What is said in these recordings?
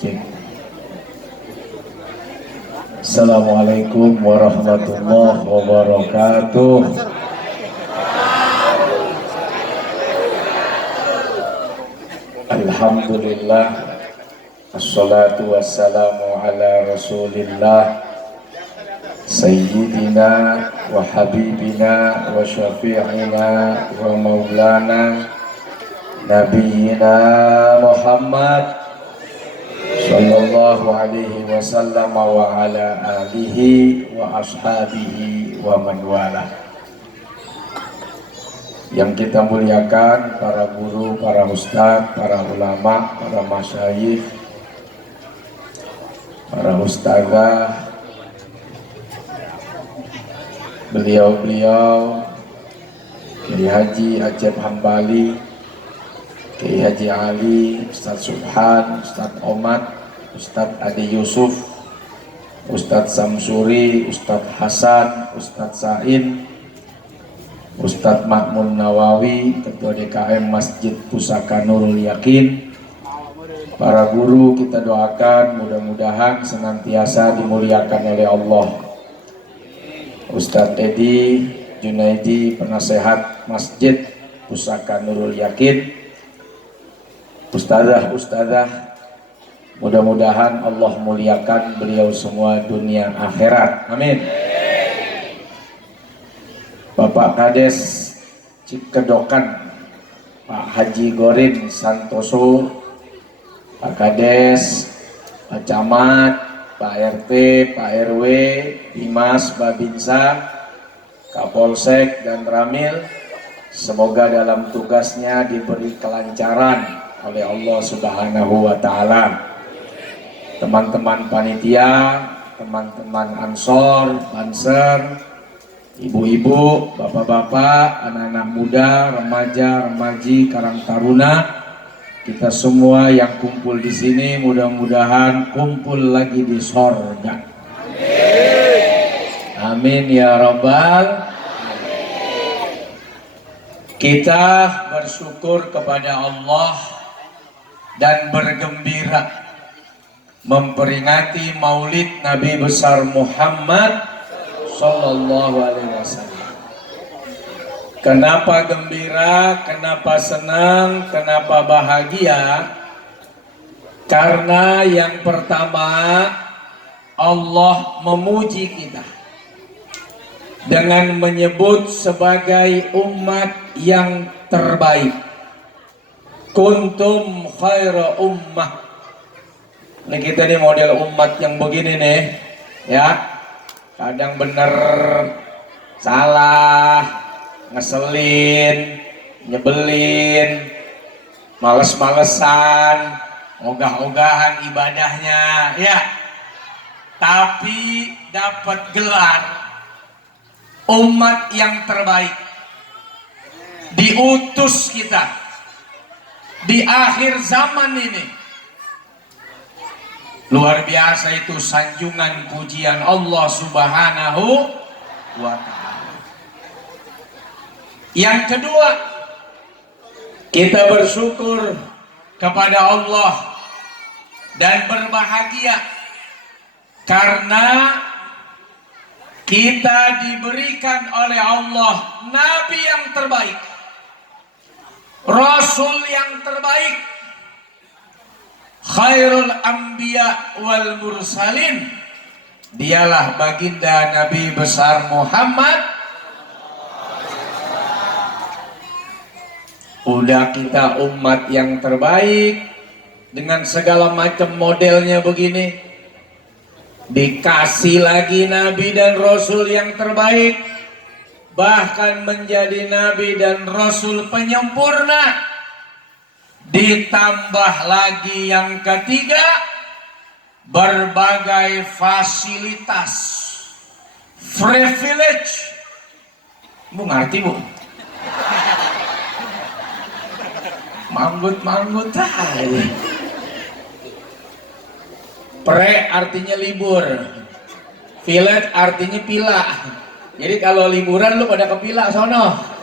Cek. Assalamualaikum warahmatullahi wabarakatuh. Alhamdulillah, assalatu wassalamu ala rasulillah, sayyidina wa habibina wa syafi'ina wa maulana nabiyyina Muhammad sallallahu alaihi wasallam wa ala alihi wa ashabihi wa man wala. Yang kita muliakan para guru, para ustadz, para ulama, para masyayikh, para ustazah, beliau-beliau Kiai Haji Acep Hambali, Kiai Haji Ali, Ustadz Subhan, Ustadz Omad, Ustadz Adi Yusuf, Ustadz Samsuri, Ustadz Hasan, Ustadz Sain, Ustadz Makmun Nawawi, Ketua DKM Masjid Pusaka Nurul Yakin. Para guru kita doakan mudah-mudahan senantiasa dimuliakan oleh Allah. Ustadz Edi Junaidi, penasehat Masjid Pusaka Nurul Yakin. Ustazah, mudah-mudahan Allah muliakan beliau semua dunia akhirat. Amin. Bapak Kades Cikedokan, Pak Haji Gorin Santoso, Pak Kades, Pak Camat, Pak RT, Pak RW, Dimas, Babinsa, Kapolsek dan Ramil, semoga dalam tugasnya diberi kelancaran oleh Allah Subhanahu wa Ta'ala. Teman-teman panitia, teman-teman Ansor, Banser, ibu-ibu, bapak-bapak, anak-anak muda, remaja, remaji, karang taruna, kita semua yang kumpul di sini mudah-mudahan kumpul lagi di sorga. Amin ya Rabbal. Kita bersyukur kepada Allah dan bergembira memperingati Maulid Nabi besar Muhammad Sallallahu Alaihi Wasallam. Kenapa gembira, kenapa senang, kenapa bahagia? Karena yang pertama, Allah memuji kita dengan menyebut sebagai umat yang terbaik. Kuntum khaira ummah. Ini kita nih model umat yang begini nih, ya. Kadang bener, salah, ngeselin, nyebelin, males-malesan, ogah-ogahan ibadahnya, ya. Tapi dapat gelar umat yang terbaik, diutus kita di akhir zaman ini. Luar biasa itu sanjungan pujian Allah Subhanahu wa Ta'ala. Yang kedua, kita bersyukur kepada Allah dan berbahagia karena kita diberikan oleh Allah Nabi yang terbaik, Rasul yang terbaik, khairul anbiya wal mursalin. Dialah baginda Nabi besar Muhammad. Udah kita umat yang terbaik dengan segala macam modelnya begini, dikasih lagi Nabi dan Rasul yang terbaik, bahkan menjadi Nabi dan Rasul penyempurna. Ditambah lagi yang ketiga, berbagai fasilitas, privilege. Bu ngerti bu? Manggut-manggut aja. Pre artinya libur, village artinya pila. Jadi kalau liburan lu pada ke pila sono.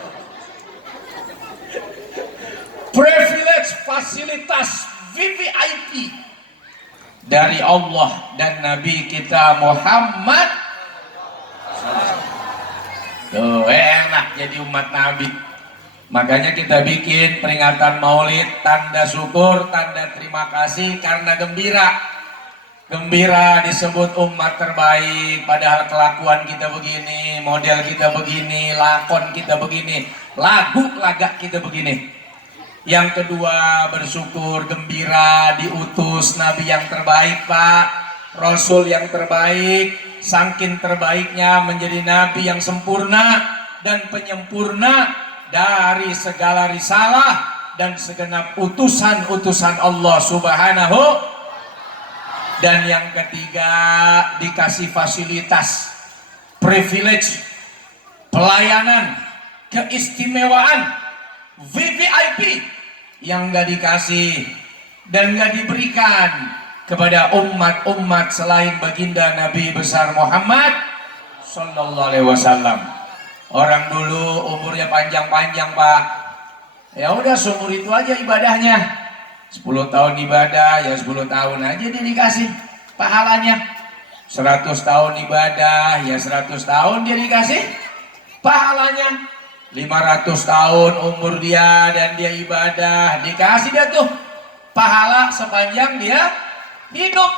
Privilege, fasilitas, VVIP, dari Allah dan Nabi kita Muhammad. Tuh enak jadi umat Nabi. Makanya kita bikin peringatan Maulid, tanda syukur, tanda terima kasih karena gembira. Gembira disebut umat terbaik, padahal kelakuan kita begini, model kita begini, lakon kita begini, lagu lagak kita begini. Yang kedua, bersyukur, gembira diutus Nabi yang terbaik, Pak, Rasul yang terbaik, saking terbaiknya menjadi Nabi yang sempurna dan penyempurna dari segala risalah dan segenap utusan-utusan Allah Subhanahu. Dan yang ketiga, dikasih fasilitas, privilege, pelayanan, keistimewaan, VVIP yang gak dikasih dan gak diberikan kepada umat-umat selain baginda Nabi besar Muhammad Sallallahu Alaihi Wasallam. Orang dulu umurnya panjang-panjang, Pak. Ya udah seumur itu aja ibadahnya. 10 tahun ibadah, ya 10 tahun aja dia dikasih pahalanya. 100 tahun ibadah, ya 100 tahun dia dikasih pahalanya. 500 tahun umur dia dan dia ibadah, dikasih dia tuh pahala sepanjang dia hidup.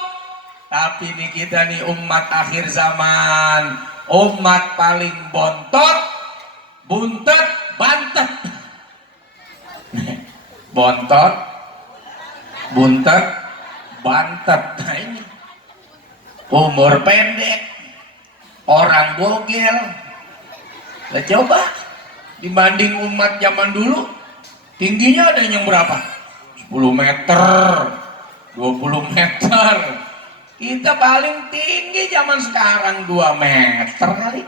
Tapi nih kita nih umat akhir zaman, umat paling bontot, buntet, bantet. Bontot, buntet, bantet. Nah ini umur pendek, orang bogel. Lah coba dibanding umat zaman dulu, tingginya ada yang berapa? 10 meter, 20 meter. Kita paling tinggi zaman sekarang 2 meter kali.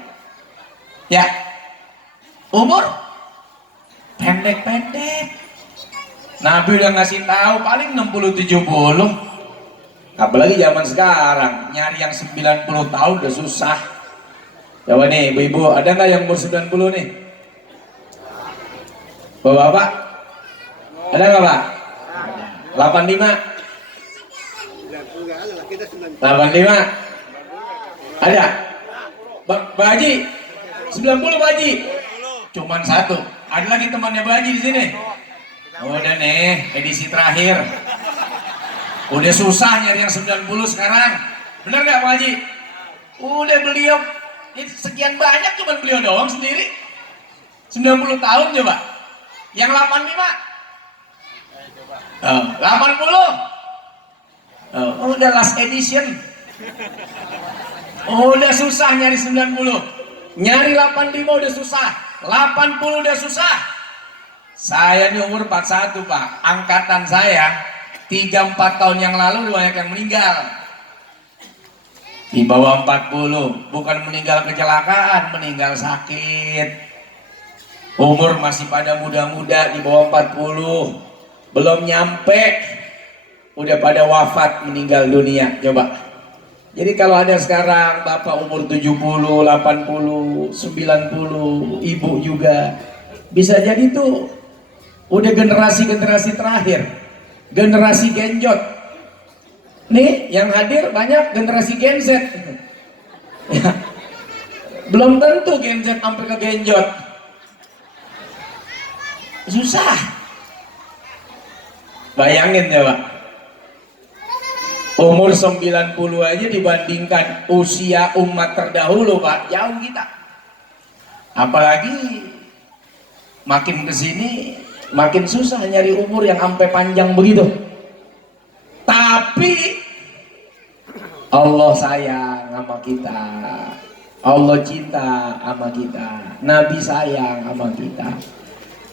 Ya, umur pendek-pendek. Nabi udah ngasih tahu paling 60-70. Apalagi zaman sekarang nyari yang 90 tahun udah susah. Coba nih ibu-ibu, ada nggak yang umur 90 nih? Bapak-bapak? Ada nggak, Pak? 85? 85? Ada? Pak Haji? 90 Pak Haji? Cuman satu. Ada lagi temannya Pak Haji di sini? Udah nih, edisi terakhir. Udah susah nyari yang 90 sekarang. Bener nggak Pak Haji? Udah beliau ini sekian banyak, cuman beliau doang sendiri 90 tahun coba. Yang 85? 80? Udah last edition. Udah susah nyari 90. Nyari 85 udah susah. 80 udah susah. Saya ini umur 41, Pak. Angkatan saya 3-4 tahun yang lalu banyak yang meninggal. Di bawah 40, bukan meninggal kecelakaan, meninggal sakit. Umur masih pada muda-muda di bawah 40. Belum nyampe udah pada wafat meninggal dunia. Coba. Jadi kalau ada sekarang bapak umur 70, 80, 90, ibu juga, bisa jadi tuh udah generasi-generasi terakhir, generasi genjot. Nih yang hadir banyak generasi Gen Z. Ya. Belum tentu Gen Z sampai ke genjot. Susah. Bayangin ya Pak, umur 90 aja dibandingkan usia umat terdahulu Pak, jauh kita. Apalagi makin kesini makin susah nyari umur yang sampai panjang begitu. Tapi Allah sayang sama kita, Allah cinta sama kita, Nabi sayang sama kita.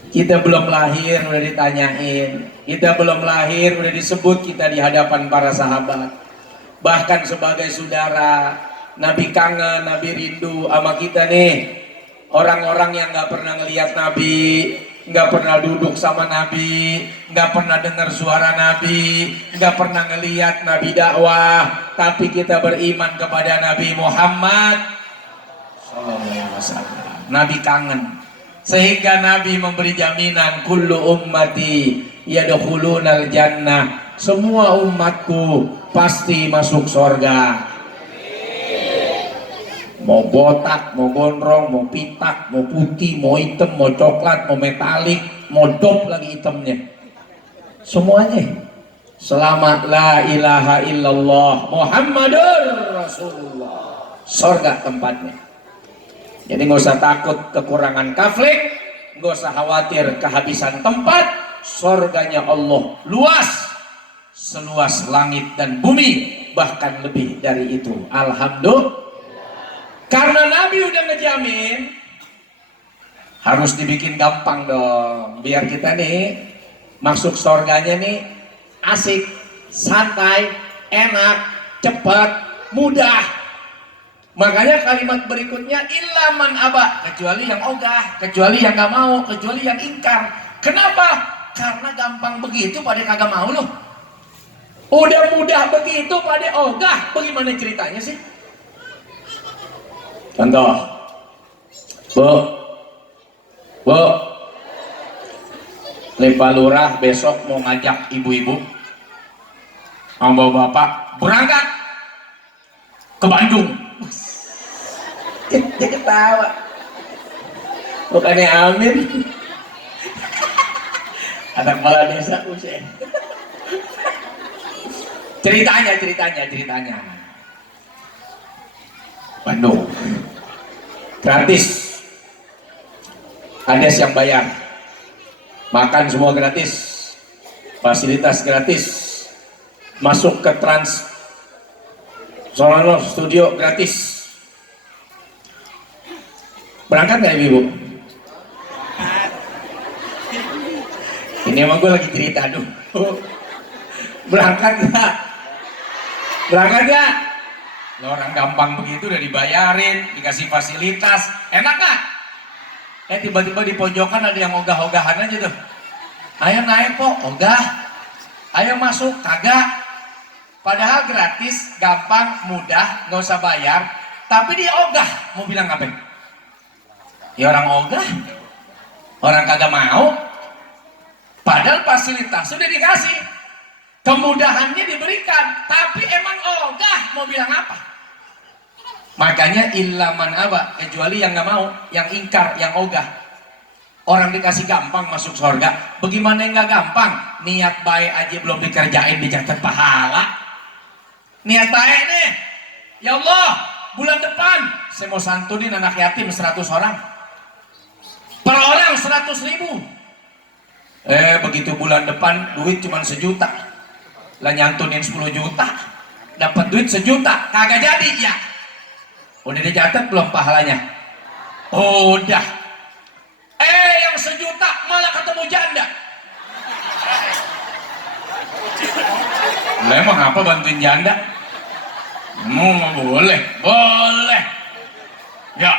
Kita belum lahir udah ditanyain, kita belum lahir udah disebut kita di hadapan para sahabat. Bahkan sebagai saudara, Nabi kangen, Nabi rindu sama kita nih. Orang-orang yang gak pernah ngelihat Nabi, nggak pernah duduk sama Nabi, nggak pernah dengar suara Nabi, nggak pernah ngelihat Nabi dakwah, tapi kita beriman kepada Nabi Muhammad Sallallahu Alaihi Wasallam. Nabi kangen, sehingga Nabi memberi jaminan kullu ummati yadkhulunal jannah. Semua umatku pasti masuk surga. Mau botak, mau gondrong, mau pitak, mau putih, mau hitam, mau coklat, mau metalik, mau dop lagi hitamnya, semuanya selamat la ilaha illallah Muhammadur Rasulullah, surga tempatnya. Jadi nggak usah takut kekurangan kafling, nggak usah khawatir kehabisan tempat. Surganya Allah luas, seluas langit dan bumi, bahkan lebih dari itu. Alhamdulillah. Karena Nabi udah ngejamin, harus dibikin gampang dong, biar kita nih masuk surganya nih asik, santai, enak, cepat, mudah. Makanya kalimat berikutnya illa man aba, kecuali yang ogah, kecuali yang gak mau, kecuali yang ingkar. Kenapa? Karena gampang begitu pada kagak mau loh. Udah mudah begitu pada ogah, bagaimana ceritanya sih? Contoh, Bu, Pak Lurah besok mau ngajak ibu-ibu sama bapak berangkat ke Bandung. Dia ketawa, bukannya amin. Anak kepala desa usai. Ceritanya Bandung gratis, ada yang bayar, makan semua gratis, fasilitas gratis, masuk ke Trans Sono Studio gratis. Berangkat nggak ibu? Ini emang gue lagi cerita dulu. Berangkat nggak? Berangkat nggak? Lo orang gampang begitu udah dibayarin, dikasih fasilitas, enak gak? Tiba-tiba di pojokan ada yang ogah-ogahan aja tuh. Ayo naik po, ogah. Ayo masuk, kagak. Padahal gratis, gampang, mudah, nggak usah bayar. Tapi dia ogah, mau bilang apa? Ya orang ogah, orang kagak mau. Padahal fasilitas sudah dikasih, kemudahannya diberikan, tapi emang ogah, mau bilang apa? Makanya illa man aba, kecuali yang nggak mau, yang ingkar, yang ogah. Orang dikasih gampang masuk surga, bagaimana yang nggak gampang? Niat baik aja belum dikerjain dicatat pahala. Niat baik nih, ya Allah, bulan depan saya mau santunin anak yatim 100 orang, per orang 100.000. Begitu bulan depan duit cuma 1 juta, lah nyantunin 10 juta, dapat duit 1 juta, kagak jadi ya. Udah dicatat belum pahalanya? Udah. Yang 1 juta malah ketemu janda. Lah emang apa bantuin janda? Boleh. Ya,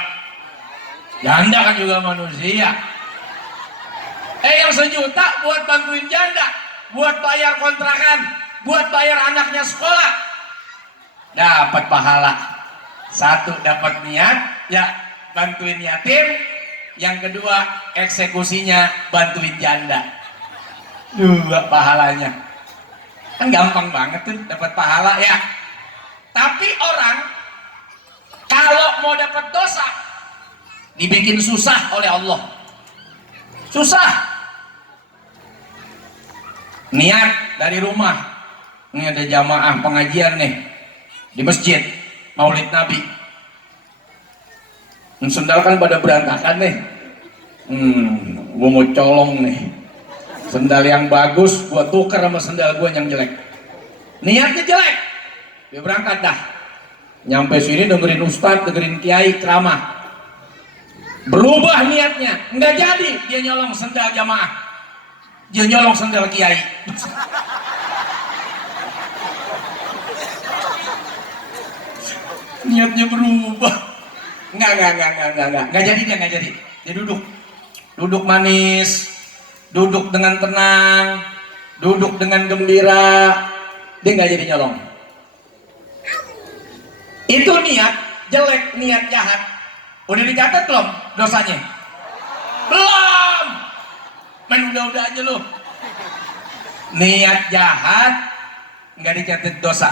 janda kan juga manusia. Yang 1 juta buat bantuin janda, buat bayar kontrakan, buat bayar anaknya sekolah, dapat pahala. 1 dapat niat, ya bantuin yatim. Yang kedua eksekusinya bantuin janda, 2 pahalanya. Kan gampang banget tuh dapat pahala ya. Tapi orang kalau mau dapat dosa dibikin susah oleh Allah. Susah. Niat dari rumah, ini ada jamaah pengajian nih di masjid Maulid Nabi. Sendal kan pada berantakan nih. Gue mau colong nih. Sendal yang bagus gue tuker sama sendal gue yang jelek. Niatnya jelek, dia berangkat dah. Nyampe sini dengerin ustadz, dengerin kiai ceramah. Berubah niatnya, nggak jadi. Dia nyolong sendal jamaah, dia nyolong sendal kiai. Niatnya berubah. Nggak jadi. Dia duduk manis, duduk dengan tenang, duduk dengan gembira. Dia nggak jadi nyolong. Itu niat jelek, niat jahat. Udah dicatat belum dosanya? Belum. Main udah aja lu. niat jahat nggak dicatat dosa.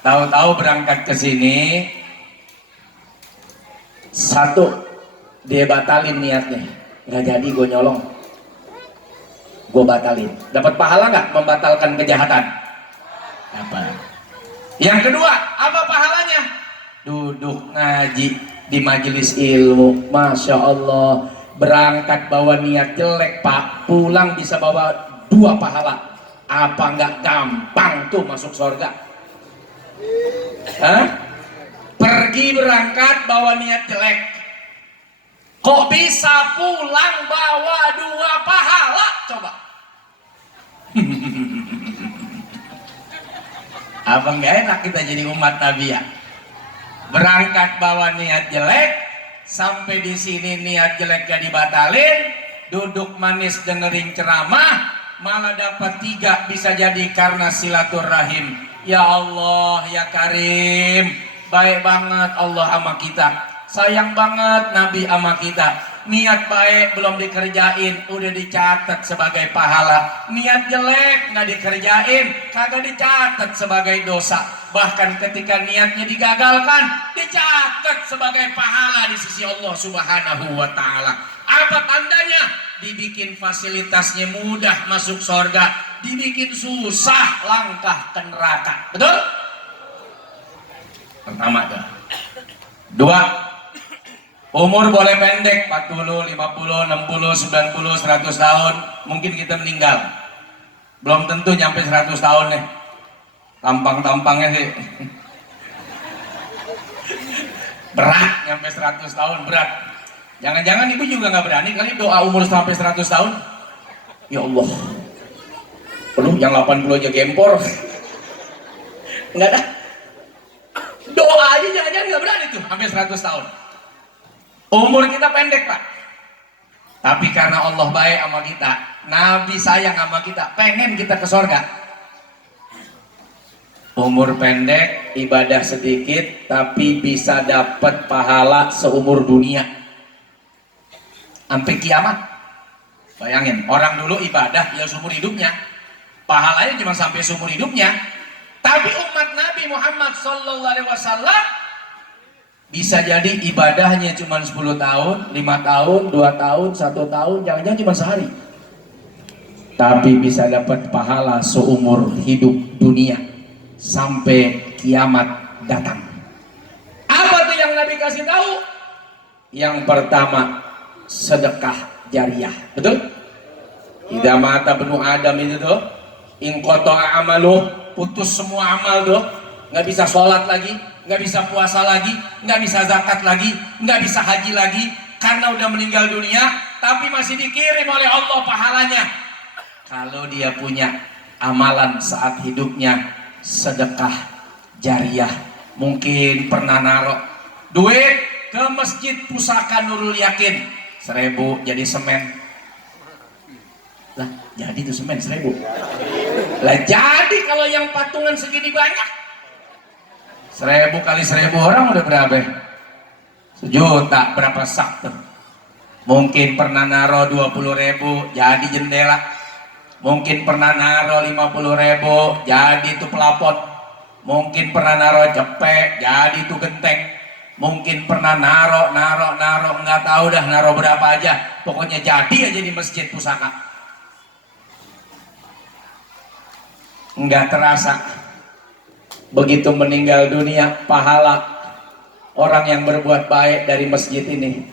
Tahu-tahu berangkat ke sini, satu dia batalin niatnya, nggak jadi gue nyolong, gue batalin. Dapat pahala nggak membatalkan kejahatan? Dapat. Yang kedua, apa pahalanya? Duduk ngaji di majelis ilmu. Masya Allah, berangkat bawa niat jelek pak, pulang bisa bawa 2 pahala. Apa nggak gampang tuh masuk surga? Hah? Pergi berangkat bawa niat jelek, kok bisa pulang bawa 2 pahala? Coba. Apa nggak enak kita jadi umat Nabi ya? Berangkat bawa niat jelek, sampai di sini niat jelek gak dibatalin, duduk manis dengerin ceramah, malah dapat 3, bisa jadi karena silaturahim. Ya Allah, ya Karim, baik banget Allah sama kita, sayang banget Nabi sama kita. Niat baik belum dikerjain, udah dicatat sebagai pahala. Niat jelek nggak dikerjain, kagak dicatat sebagai dosa. Bahkan ketika niatnya digagalkan, dicatat sebagai pahala di sisi Allah Subhanahu wa Ta'ala. Apa tandanya? Dibikin fasilitasnya mudah masuk surga, dibikin susah langkah ke neraka. Betul? Pertama tuh. 2, umur boleh pendek, 40, 50, 60, 90, 100 tahun. Mungkin kita meninggal, belum tentu nyampe 100 tahun nih. Tampang-tampangnya sih berat, nyampe 100 tahun berat. Jangan-jangan ibu juga nggak berani kali doa umur sampai 100 tahun. Ya Allah, penuh yang 80 aja gempor. Nggak ada. Doa aja jangan-jangan nggak berani tuh sampai 100 tahun. Umur kita pendek pak, tapi karena Allah baik sama kita, Nabi sayang sama kita, pengen kita ke surga. Umur pendek, ibadah sedikit, tapi bisa dapat pahala seumur dunia sampai kiamat. Bayangin, orang dulu ibadah ya seumur hidupnya, pahalanya cuma sampai seumur hidupnya. Tapi umat Nabi Muhammad SAW bisa jadi ibadahnya cuma 10 tahun, 5 tahun, 2 tahun, 1 tahun, jangan-jangan cuma sehari, tapi bisa dapat pahala seumur hidup dunia sampai kiamat datang. Apa tuh yang Nabi kasih tahu? Yang pertama, sedekah jariah. Betul? Idza mata benu Adam itu tuh, in qata'a amaluh, putus semua amal tuh, nggak bisa sholat lagi, nggak bisa puasa lagi, nggak bisa zakat lagi, nggak bisa haji lagi, karena udah meninggal dunia, tapi masih dikirim oleh Allah pahalanya. Kalau dia punya amalan saat hidupnya, sedekah jariah, mungkin pernah naruh duit ke masjid Pusaka Nurul Yakin, 1000 jadi semen. Lah jadi itu semen 1000. Lah jadi kalau yang patungan segini banyak, 1000 kali 1000 orang udah berapa? 1 juta, berapa sak tuh? Mungkin pernah naruh 20.000 jadi jendela. Mungkin pernah naruh 50.000 jadi itu pelapon. Mungkin pernah naruh cepek jadi itu genteng. Mungkin pernah naruh nggak tahu dah naruh berapa aja, pokoknya jadi aja di masjid Pusaka. Nggak terasa begitu meninggal dunia, pahala orang yang berbuat baik dari masjid ini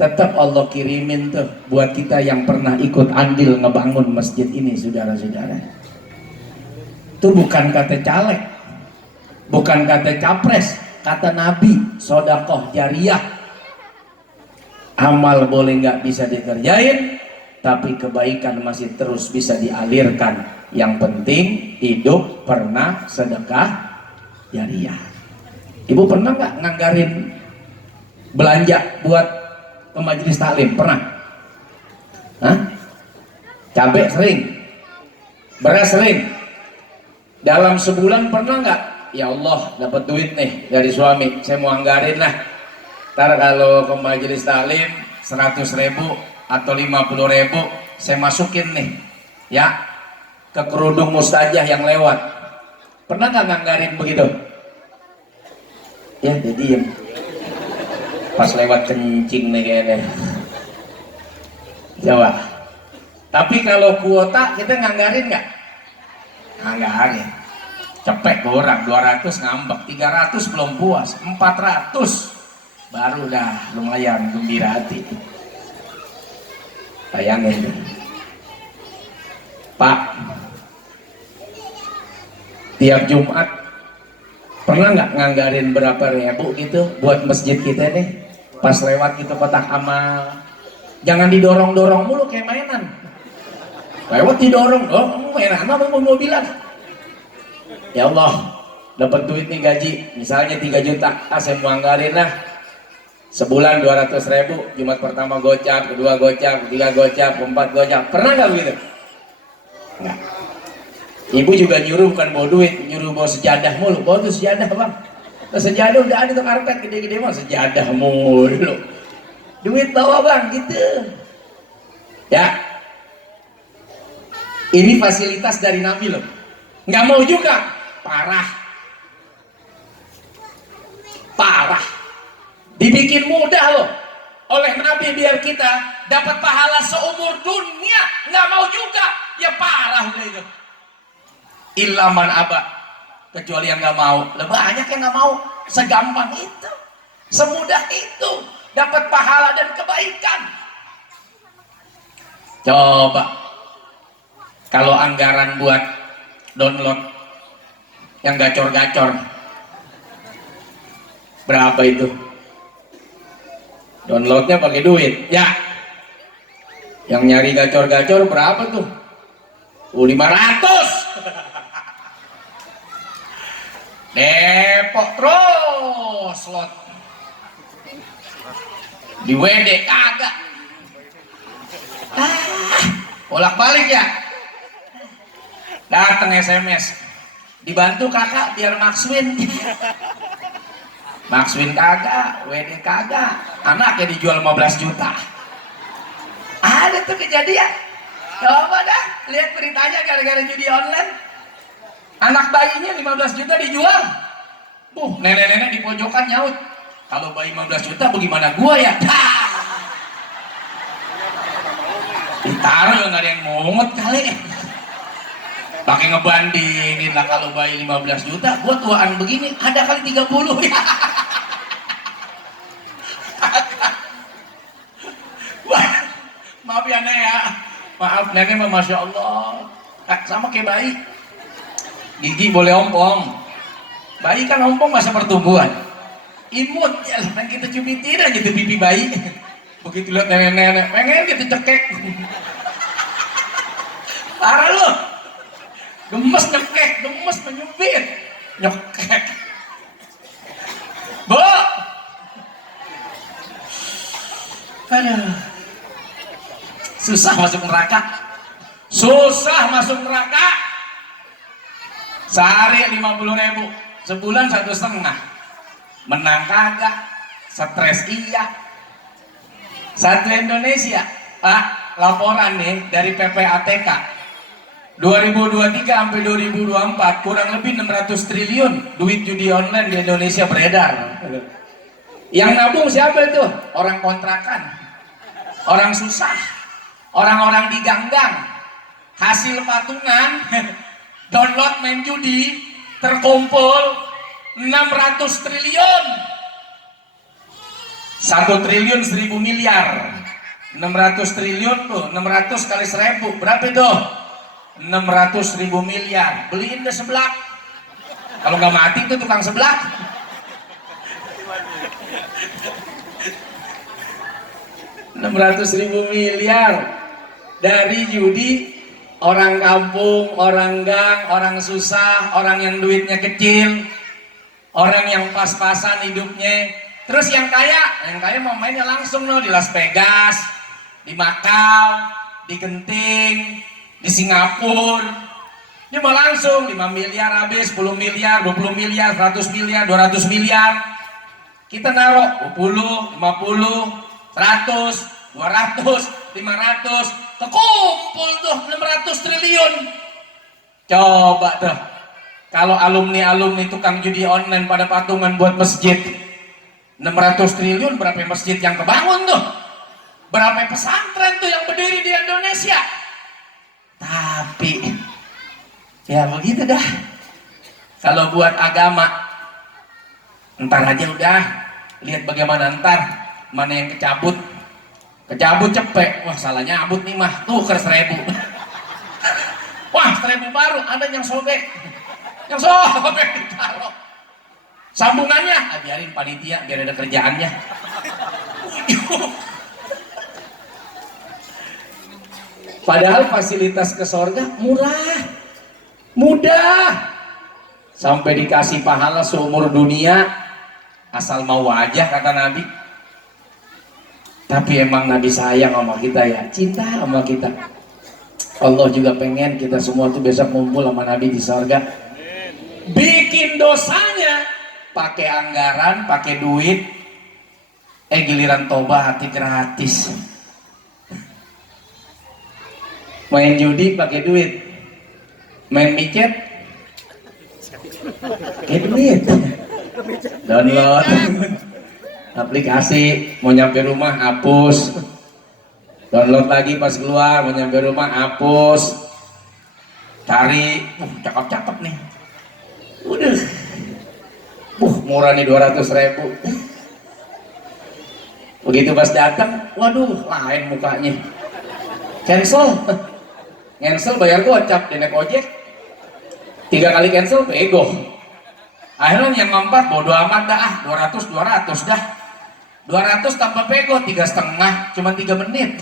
tetap Allah kirimin tuh buat kita yang pernah ikut andil ngebangun masjid ini, saudara-saudara. Itu bukan kata caleg, bukan kata capres, kata Nabi, sodakoh jariah. Amal boleh nggak bisa dikerjain, tapi kebaikan masih terus bisa dialirkan. Yang penting hidup pernah sedekah jariah. Ibu pernah nggak nganggarin belanja buat ke majelis taklim? Pernah? Hah? Cabai sering? Beras sering? Dalam sebulan pernah nggak? Ya Allah, dapat duit nih dari suami, saya mau anggarin lah, ntar kalau ke majelis taklim 100.000 atau 50.000 saya masukin nih Ya, ke kerudung mustajah yang lewat. Pernah nggak nganggarin begitu? Ya, jadi diem. Pas lewat kencing nih kayaknya. Coba. Tapi kalau kuota kita nganggarin nggak? Nganggarin. Cepet orang 200 ngambek, 300 belum puas, 400 baru dah lumayan gembira hati. Bayangin Pak, tiap Jumat pernah nggak nganggarin berapa ribu gitu buat masjid kita nih pas lewat gitu kotak amal. Jangan didorong-dorong mulu kayak mainan, lewat didorong, oh mainan apa mau mobilan. Ya Allah, dapat duit nih gaji misalnya 3 juta, saya mau anggarin lah sebulan 200.000, Jumat pertama gocap, kedua gocap, ketiga gocap, keempat gocap. Pernah nggak begitu? Nggak. Ibu juga nyuruh bukan bawa duit, nyuruh bawa sejadah mulu. Bawa tuh sejadah bang, sejadah udah ada tuh karpet gede-gede mah, sejadah mulu. Duit bawa bang gitu. Ya, ini fasilitas dari Nabi loh. Nggak mau juga. Parah dibikin mudah loh oleh Nabi biar kita dapat pahala seumur dunia, nggak mau juga ya parah udah itu. Ilaman aba, kecuali yang nggak mau. Lebih banyak yang nggak mau. Segampang itu, semudah itu dapat pahala dan kebaikan. Coba kalau anggaran buat download yang gacor-gacor berapa itu? Downloadnya pakai duit ya. Yang nyari gacor-gacor berapa tuh? 500. Depok terus slot di WD kagak. Bolak-balik ya. Datang SMS, dibantu kakak biar Maxwin. Maxwin kagak, WD kagak, anaknya dijual 15 juta. Ada tuh kejadian. Coba dah lihat beritanya gara-gara judi online. Anak bayinya 15 juta dijual. Nenek-nenek di pojokan nyaut, kalau bayi 15 juta bagaimana gua ya? Ditaruh nggak ada yang mungut kali. Pakai ngebandingin lah, kalau bayi 15 juta, gua tuaan begini, ada kali 30 ya. Maaf ya Nek ya, maaf Nenek mah Masya Allah, sama kayak bayi, gigi boleh ompong, bayi kan ompong masa pertumbuhan, imut ya, dan kita cubitin aja tuh pipi bayi, begitu lihat nenek-nenek, pengen gitu cekek, parah loh. Gemes nyekek, gemes menyubit, nyekek. Bu, aduh, susah masuk neraka, susah masuk neraka. Sehari 50.000, sebulan 1,5, menang kagak, stres iya. Satu Indonesia, Pak, laporan nih dari PPATK. 2023 sampai 2024 kurang lebih 600 triliun duit judi online di Indonesia beredar. Yang nabung siapa itu? Orang kontrakan, orang susah, orang-orang di ganggang. Hasil patungan download main judi terkumpul 600 triliun. 1 triliun 1.000 miliar. 600 triliun tuh 600 kali 1.000 berapa itu? 600.000 miliar. Beliin deh seblak. Kalau nggak mati tuh tukang seblak. $600.000 miliar dari judi. Orang kampung, orang gang, orang susah, orang yang duitnya kecil, orang yang pas-pasan hidupnya. Terus yang kaya mau mainnya langsung loh, di Las Vegas, di Macau, di Genting, di Singapura. Ini mau langsung 5 miliar habis, 10 miliar, 20 miliar, 100 miliar, 200 miliar. Kita naruh 20, 50, 100, 200, 500. kekumpul tuh 600 triliun. Coba tuh, kalau alumni tukang judi online pada patungan buat masjid, 600 triliun berapa masjid yang kebangun tuh? Berapa pesantren tuh yang berdiri di Indonesia? Tapi ya begitu dah. Kalau buat agama, ntar aja udah. Lihat bagaimana ntar, mana yang kecabut cepet. Wah salah nyabut nih mah, tuh ke 1000. Wah 1000 baru, ada yang sobek ditaruh. Sambungannya, biarin panitia biar ada kerjaannya. Padahal fasilitas ke sorga murah, mudah, sampai dikasih pahala seumur dunia, asal mau aja kata Nabi. Tapi emang Nabi sayang sama kita ya, cinta sama kita. Allah juga pengen kita semua tuh besok ngumpul sama Nabi di sorga. Bikin dosanya pakai anggaran, pakai duit, giliran tobat hati gratis. Main judi pakai duit, main micet pakai duit, download aplikasi, mau nyampe rumah hapus, download lagi pas keluar, mau nyampe rumah hapus, cari, cakep nih, udah, murah nih 200.000. Begitu pas datang, waduh lain mukanya, cancel bayar gocap, naik ojek 3 kali cancel bego. Akhirnya yang keempat bodo amat dah, 200 dah, 200 tanpa pego 3,5, cuma 3 menit.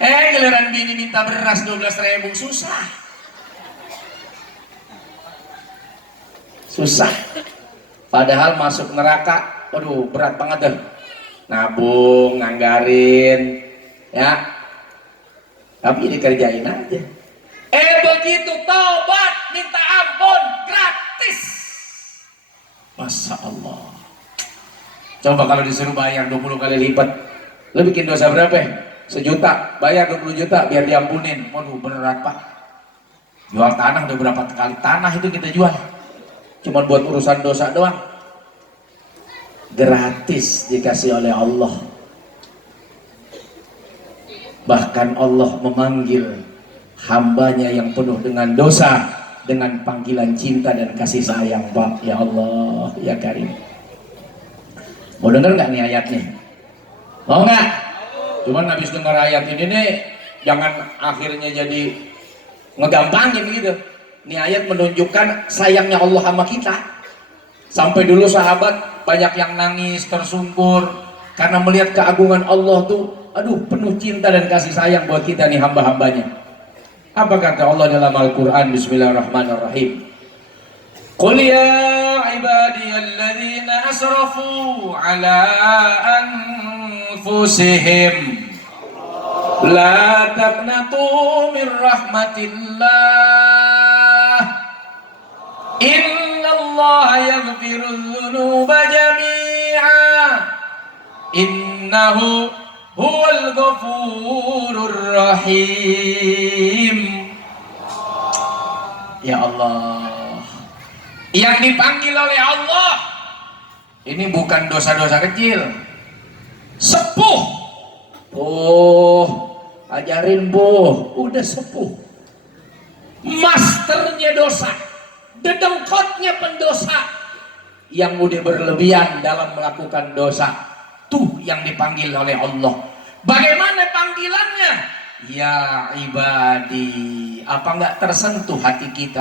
Giliran bini minta beras 12.000, susah. Padahal masuk neraka, waduh berat banget dah. Nabung, nganggarin, ya. Tapi dikerjain aja. Begitu taubat, minta ampun, gratis. Masya Allah. Coba kalau disuruh bayar 20 kali lipat, lo bikin dosa berapa? 1 juta, bayar 20 juta biar diampunin. Waduh beneran pak. Jual tanah udah berapa kali tanah itu kita jual. Cuma buat urusan dosa doang. Gratis dikasih oleh Allah. Bahkan Allah memanggil hambanya yang penuh dengan dosa dengan panggilan cinta dan kasih sayang. Pak, ya Allah, ya Karim. Mau denger nggak nih ayatnya? Mau nggak? Cuman habis denger ayat ini nih, jangan akhirnya jadi ngegampangin gitu. Ini ayat menunjukkan sayangnya Allah sama kita. Sampai dulu sahabat banyak yang nangis, tersungkur karena melihat keagungan Allah tuh, aduh penuh cinta dan kasih sayang buat kita nih hamba-hambanya. Apa kata Allah dalam Al-Quran? Bismillahirrahmanirrahim. Qul ya ibadiyalladzina asrafu ala anfusihim la taqnatu min rahmatillah innallaha yaghfirudz dzunuba jami'a innahu huwal ghafurur rahim. Ya Allah, yang dipanggil oleh Allah ini bukan dosa-dosa kecil, sepuh. Ajarin udah sepuh, masternya dosa, dedengkotnya pendosa yang udah berlebihan dalam melakukan dosa, tuh yang dipanggil oleh Allah. Bagaimana panggilannya? Ya ibadi, apa nggak tersentuh hati kita?